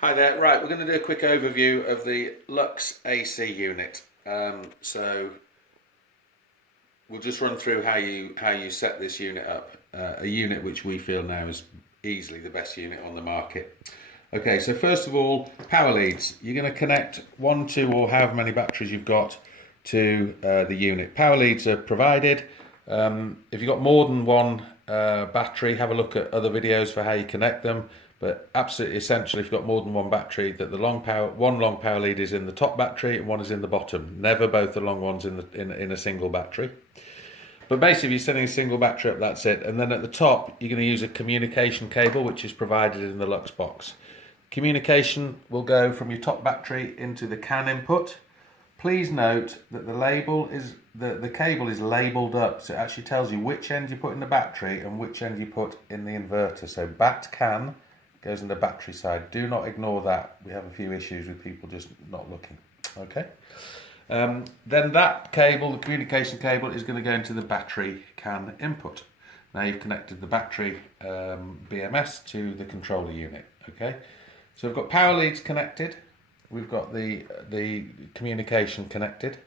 Hi there. Right, we're going to do a quick overview of the Lux AC unit. So we'll just run through how you set this unit up. A unit which we feel now is easily the best unit on the market. Okay, so first of all, power leads. You're going to connect 1, 2, or however many batteries you've got to the unit. Power leads are provided. If you've got more than one battery, have a look at other videos for how you connect them. But absolutely essential, if you've got more than one battery, that the one long power lead is in the top battery and one is in the bottom. Never both the long ones in a single battery. But basically, if you're sending a single battery up, that's it. And then at the top, you're going to use a communication cable, which is provided in the Lux box. Communication will go from your top battery into the CAN input. Please note that the cable is labelled up, so it actually tells you which end you put in the battery and which end you put in the inverter. So BAT CAN goes in the battery side. Do not ignore that. We have a few issues with people just not looking. Okay. Then that cable, the communication cable, is going to go into the battery CAN input. Now you've connected the battery BMS to the controller unit. Okay. So we've got power leads connected. We've got the communication connected.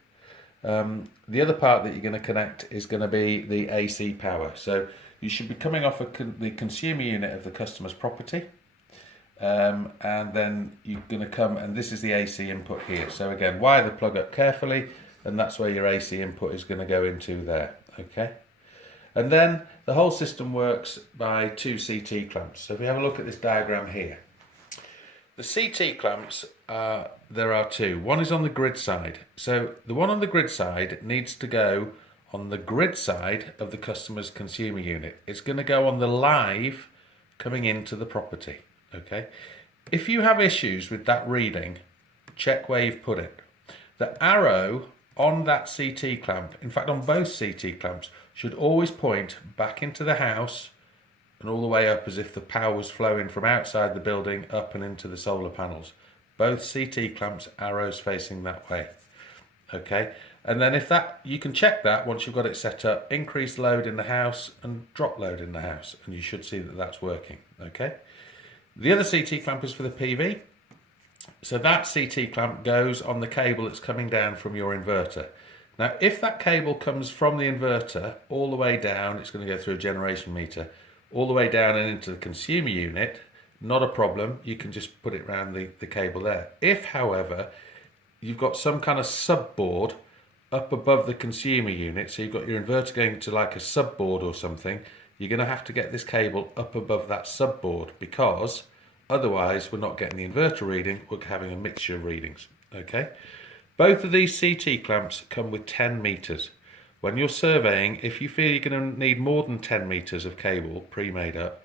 The other part that you're going to connect is going to be the AC power. So you should be coming off the consumer unit of the customer's property. And then you're going to come, and this is the AC input here. So again, wire the plug up carefully, and that's where your AC input is going to go into there. Okay. And then the whole system works by 2 CT clamps. So if we have a look at this diagram here, the CT clamps, there are 2. One is on the grid side. So the one on the grid side needs to go on the grid side of the customer's consumer unit. It's going to go on the live coming into the property. Okay. If you have issues with that reading, check where you've put it. The arrow on that CT clamp, in fact on both CT clamps, should always point back into the house and all the way up as if the power was flowing from outside the building up and into the solar panels. Both CT clamps, arrows facing that way. Okay, and then if that, you can check that once you've got it set up, increase load in the house and drop load in the house, and you should see that that's working. Okay, the other CT clamp is for the PV. So that CT clamp goes on the cable that's coming down from your inverter. Now, if that cable comes from the inverter all the way down, it's going to go through a generation meter, all the way down and into the consumer unit, not a problem. You can just put it around the cable there. If, however, you've got some kind of subboard up above the consumer unit, so you've got your inverter going to like a subboard or something, you're going to have to get this cable up above that subboard, because otherwise we're not getting the inverter reading, we're having a mixture of readings. Okay. Both of these CT clamps come with 10 meters. When you're surveying, if you feel you're going to need more than 10 meters of cable pre-made up,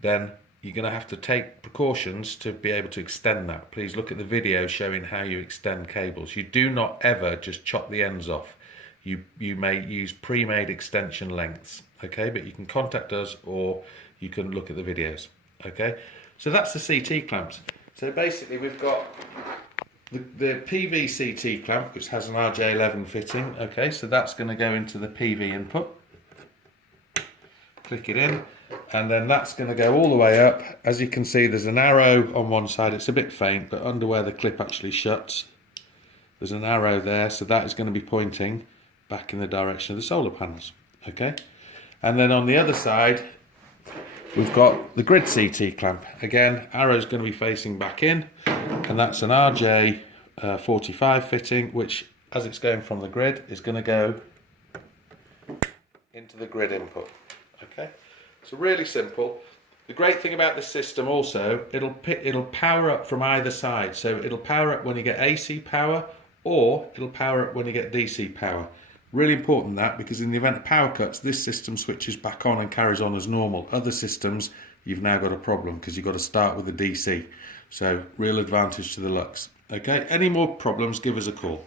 then you're going to have to take precautions to be able to extend that. Please look at the video showing how you extend cables. You do not ever just chop the ends off. You may use pre-made extension lengths, okay? But you can contact us or you can look at the videos, okay? So that's the CT clamps. So basically we've got the PV CT clamp, which has an RJ11 fitting. Okay, so that's going to go into the PV input. Click it in, and then that's going to go all the way up. As you can see, there's an arrow on one side. It's a bit faint, but under where the clip actually shuts, there's an arrow there. So that is going to be pointing back in the direction of the solar panels. Okay, and then on the other side, we've got the grid CT clamp. Again, arrow's going to be facing back in, and that's an RJ45 fitting, which, as it's going from the grid, is going to go into the grid input. Okay, so really simple. The great thing about this system also, it'll power up from either side. So it'll power up when you get AC power, or it'll power up when you get DC power. Really important that, because in the event of power cuts, this system switches back on and carries on as normal. Other systems, you've now got a problem because you've got to start with the DC. So real advantage to the Lux. Okay, any more problems, give us a call.